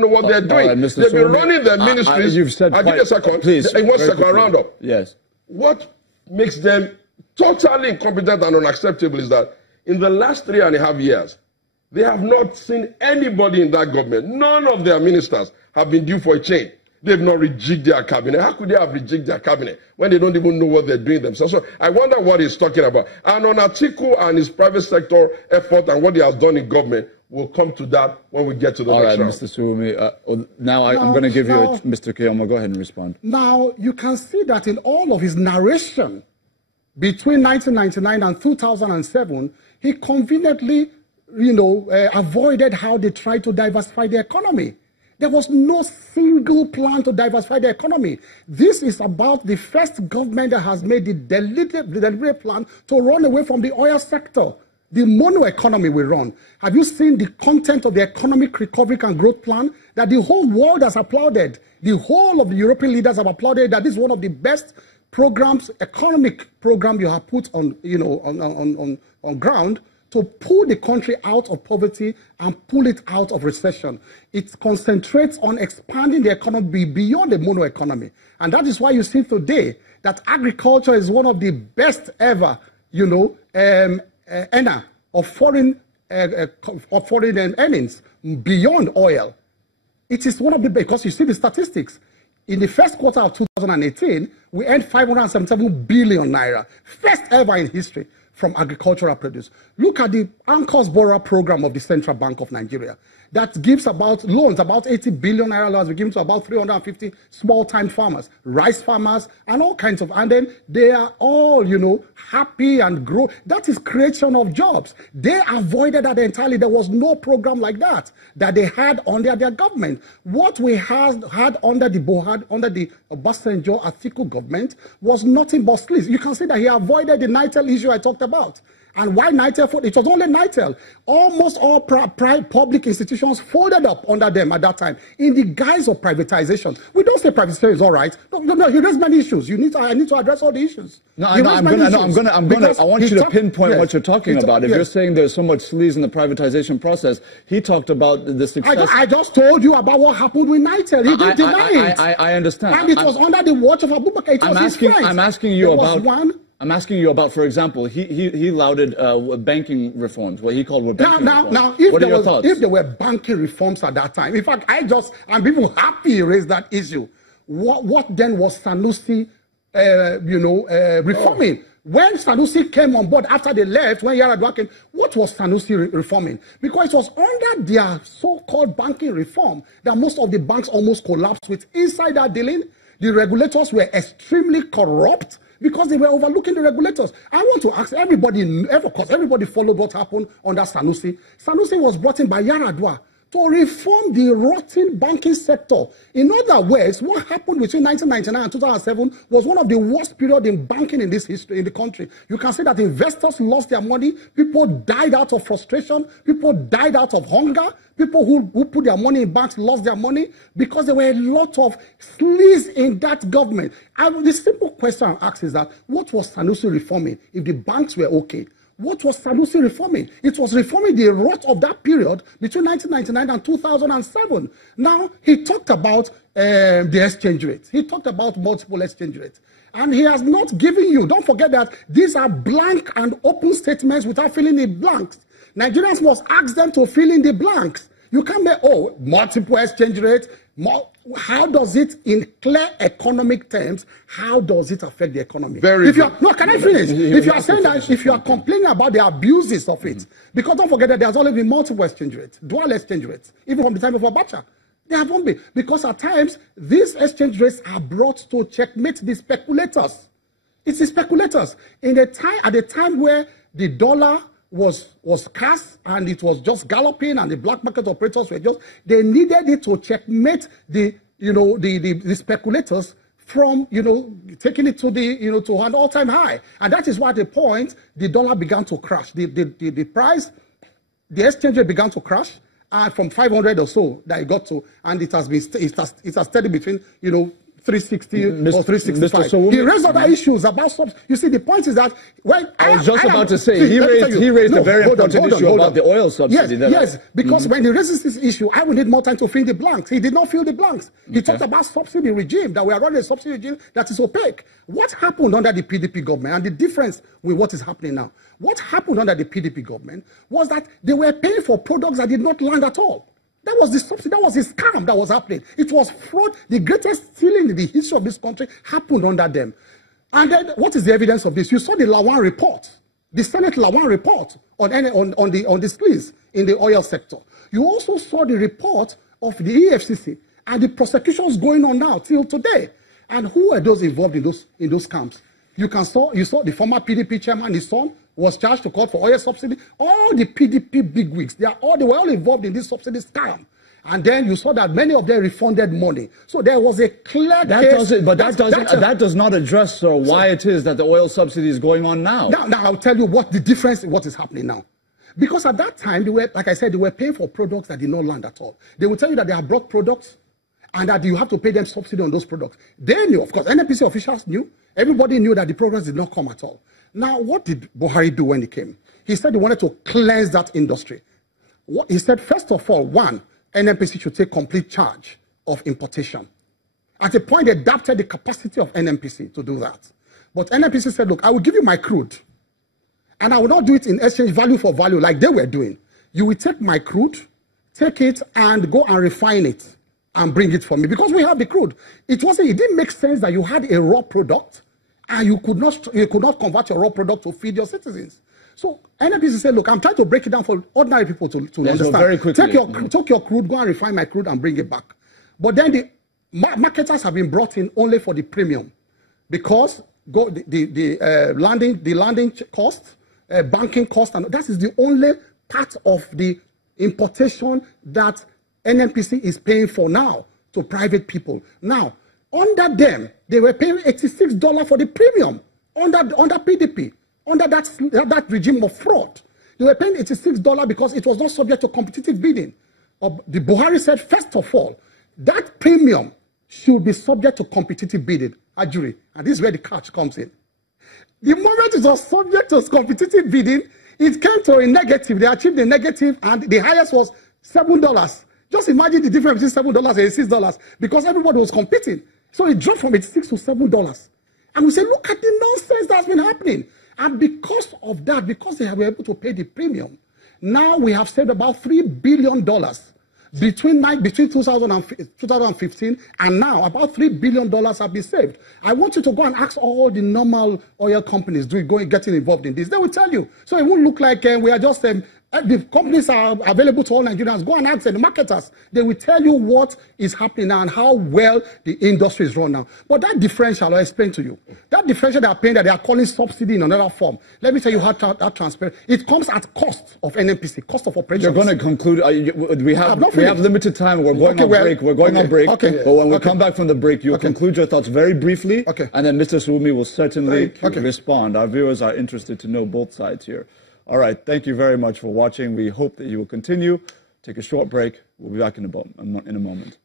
know what they're doing. Right, They've been running their ministries. You've said I'll give you a second. Please. In 1 second, round up. Yes. What makes them totally incompetent and unacceptable is that in the last 3.5 years, they have not seen anybody in that government. None of their ministers have been due for a change. They've not rejigged their cabinet. How could they have rejigged their cabinet when they don't even know what they're doing themselves? So I wonder what he's talking about. And on Atiku and his private sector effort and what he has done in government, we'll come to that when we get to the next round. All right, Mr. Suwumi. Now I'm going to give you Mr. Keyamo. Go ahead and respond. Now, you can see that in all of his narration between 1999 and 2007, he conveniently, avoided how they tried to diversify the economy. There was no single plan to diversify the economy. This is about the first government that has made the deliberate plan to run away from the oil sector. The mono economy we run. Have you seen the content of the economic recovery and growth plan that the whole world has applauded? The whole of the European leaders have applauded that this is one of the best programs, economic program you have put on, on ground to pull the country out of poverty and pull it out of recession. It concentrates on expanding the economy beyond the mono economy. And that is why you see today that agriculture is one of the best ever, earner of foreign earnings beyond oil. It is one of the, because you see the statistics. In the first quarter of 2018, we earned 577 billion naira, first ever in history, from agricultural produce. Look at the Anchors Borrower program of the Central Bank of Nigeria that gives about loans, about 80 billion naira loans. We give to about 350 small-time farmers, rice farmers, and all kinds of, and then they are all, happy and grow. That is creation of jobs. They avoided that entirely. There was no program like that they had under their government. What we had under the Obasanjo Atiku government was nothing but sleaze. You can see that he avoided the NITEL issue I talked about. And why NITEL? It was only NITEL. Almost all public institutions folded up under them at that time in the guise of privatization. We don't say privatization is all right. No, he raised many issues. I need to address all the issues. I want you to pinpoint what you're talking about. If you're saying there's so much sleaze in the privatization process, he talked about the success. I just told you about what happened with NITEL. He didn't deny it. I understand. And it was under the watch of Abubakar. It was his friend. I'm asking you about, for example, he lauded banking reforms, what he called banking reforms. Now, what are your thoughts? If there were banking reforms at that time, in fact, I'm even happy he raised that issue. What then was Sanusi, reforming? Oh. When Sanusi came on board after they left, when Yar'Adua came, what was Sanusi reforming? Because it was under their so-called banking reform that most of the banks almost collapsed with insider dealing. The regulators were extremely corrupt, because they were overlooking the regulators. I want to ask everybody, because everybody followed what happened under Sanusi. Sanusi was brought in by Yar'Adua to reform the rotten banking sector. In other words, what happened between 1999 and 2007 was one of the worst periods in banking in this history in the country. You can see that investors lost their money, people died out of frustration, people died out of hunger, people who put their money in banks lost their money because there were a lot of sleaze in that government. And the simple question I ask is that, what was Sanusi reforming if the banks were okay? What was Sanusi reforming? It was reforming the rot of that period between 1999 and 2007. Now, he talked about the exchange rate. He talked about multiple exchange rates. And he has not given you, don't forget that these are blank and open statements without filling in blanks. Nigerians must ask them to fill in the blanks. You can't make, multiple exchange rates. How does it, in clear economic terms, how does it affect the economy? Can I finish? If you are saying that, if you are complaining about the abuses of it, because don't forget that there's always been multiple exchange rates, dual exchange rates, even from the time of Abacha. They haven't been, because at times, these exchange rates are brought to checkmate the speculators. It's the speculators. At the time where the dollar was scarce and it was just galloping and the black market operators were they needed it to checkmate the speculators from, taking it to to an all-time high. And that is why at the point the dollar began to crash. The price, the exchange rate began to crash, and from 500 or so that it got to, and it has steady between, 360 or 365. He raised other issues about subsidy. You see, the point is that I was just about to say he raised a very important issue about the oil subsidy. Yes, because when he raises this issue, I will need more time to fill the blanks. He did not fill the blanks. He talked about subsidy regime, that we are running a subsidy regime that is opaque. What happened under the PDP government, and the difference with what is happening now? What happened under the PDP government was that they were paying for products that did not land at all. That was the subsidy. That was the scam that was happening. It was fraud. The greatest stealing in the history of this country happened under them. And then, what is the evidence of this? You saw the Lawan report, the Senate Lawan report on the squeeze in the oil sector. You also saw the report of the EFCC and the prosecutions going on now till today. And who were those involved in those scams? You saw the former PDP chairman, his son, was charged to court for oil subsidy. All the PDP bigwigs, they were all involved in this subsidy scam. And then you saw that many of them refunded money. So there was a clear case. That does not address why it is that the oil subsidy is going on now. Now I'll tell you what the difference in what is happening now. Because at that time, they were, like I said, they were paying for products that did not land at all. They will tell you that they have brought products and that you have to pay them subsidy on those products. They knew, of course, NNPC officials knew. Everybody knew that the products did not come at all. Now, what did Buhari do when he came? He said he wanted to cleanse that industry. He said, first of all, one, NNPC should take complete charge of importation. At a point, they adapted the capacity of NNPC to do that. But NNPC said, look, I will give you my crude, and I will not do it in exchange value for value like they were doing. You will take my crude, take it, and go and refine it and bring it for me. Because we have the crude. It didn't make sense that you had a raw product and you could not convert your raw product to feed your citizens. So NNPC said, look, I'm trying to break it down for ordinary people to understand. So very quickly. Take your crude, go and refine my crude and bring it back. But then the marketers have been brought in only for the premium, because the landing cost, banking cost, and that is the only part of the importation that NNPC is paying for now to private people. Now, under them, they were paying $86 for the premium under PDP, under that regime of fraud. They were paying $86 because it was not subject to competitive bidding. The Buhari said, first of all, that premium should be subject to competitive bidding. Ajuri, and this is where the catch comes in. The moment it was subject to competitive bidding, it came to a negative. They achieved a negative, and the highest was $7. Just imagine the difference between $7 and $86, because everybody was competing. So it dropped from $86 to $7. And we say, look at the nonsense that's been happening. And because of that, because they were able to pay the premium, now we have saved about $3 billion between 2015 and now. About $3 billion have been saved. I want you to go and ask all the normal oil companies getting involved in this. They will tell you. So it won't look like we are just the companies are available to all Nigerians. Go and ask the marketers. They will tell you what is happening now and how well the industry is run now. But that differential, I'll explain to you. That differential they are paying, that they are calling subsidy in another form. Let me tell you how that transparent. It comes at cost of NNPC, cost of operations. You're going to conclude. We have limited time. We're going on break. We're going on break. Okay. But when we come back from the break, you'll conclude your thoughts very briefly. Okay. And then Mr. Sowunmi will certainly respond. Our viewers are interested to know both sides here. All right, thank you very much for watching. We hope that you will continue. Take a short break. We'll be back in a moment.